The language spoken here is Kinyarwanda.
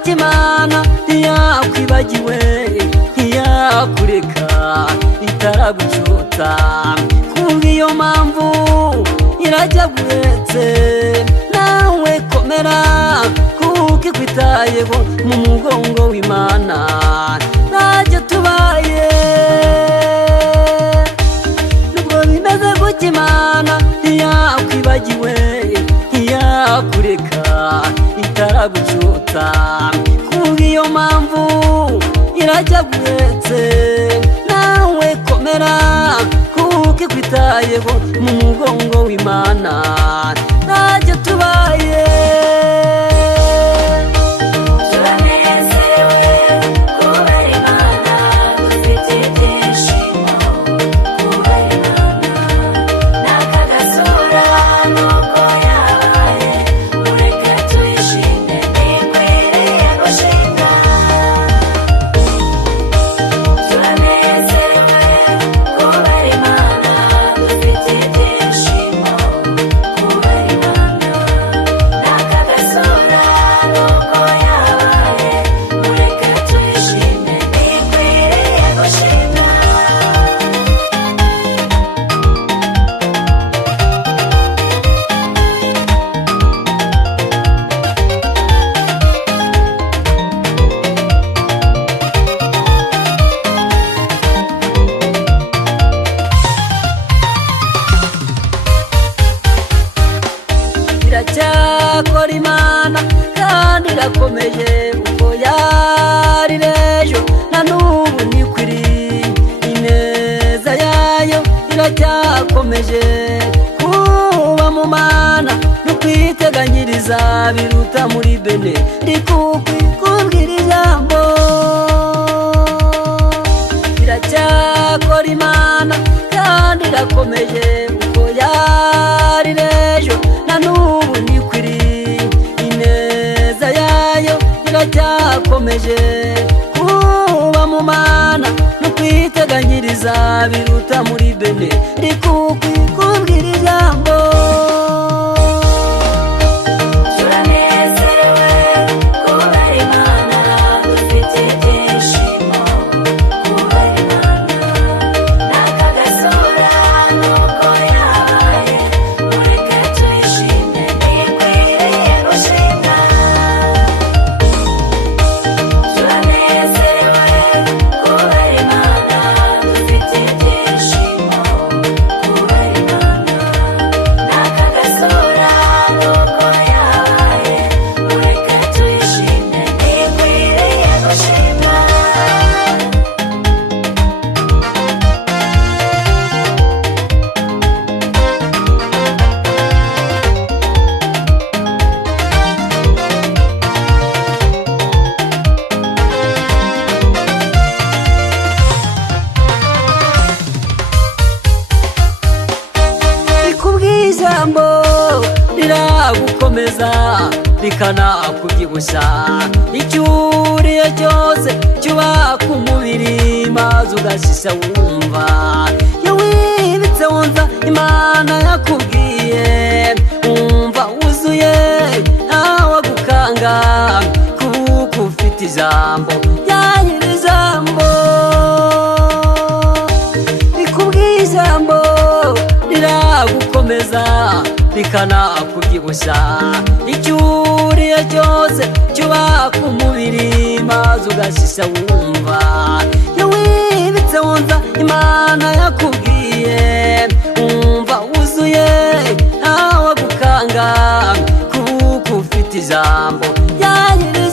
gutya Imana ntiyakwibagiwe ntiyakureka itaragucutsa kubw'iyo mpamvu irajya guhetse nawe komera kuko ikwitayeho mu mugongo w'Imana ntacyo tubaye nubwo bimeze gutya Imana ntiyakwibagiwe ntiyakureka itaragucutsa kubw'iyo mpamvu irajya guhetse nawe komera kuko ikwitayeho mu mugongo w'Imana ntacyo tubaye iracyakora Imana kandi irakomeye uko yari ejo na n'ubu nikwiri ineza yayo iracyakomeje kuba mu Mana no kwiteganyiriza biruta muri bene ndikubwira ijambo iracyakora Imana kandi irakomeye uko yari ejo na n'ubu nikwiri ineza yayo iracyakomeje kuba mu Mana no kwiteganyiriza biruta muri bene ndikubwira ijambo ijambo riragukomeza rikanakubyibushya icyuriye cyose cyubaka umubiri maze ugashisha wumva iyo wibitse wumva Imana yakubwiye wumva wuzuye ntawagukanga kuko ufite ijambo ryanyiri ijambo rikubwiye ijambo riragukomeza rikanakubyibushya icyuriye cyose cyubaka umubiri maze ugashisha wumva iyo wibitse wumva Imana yakubwiye wumva wuzuye ntawagukanga kuko ufite ijambo ryanyiri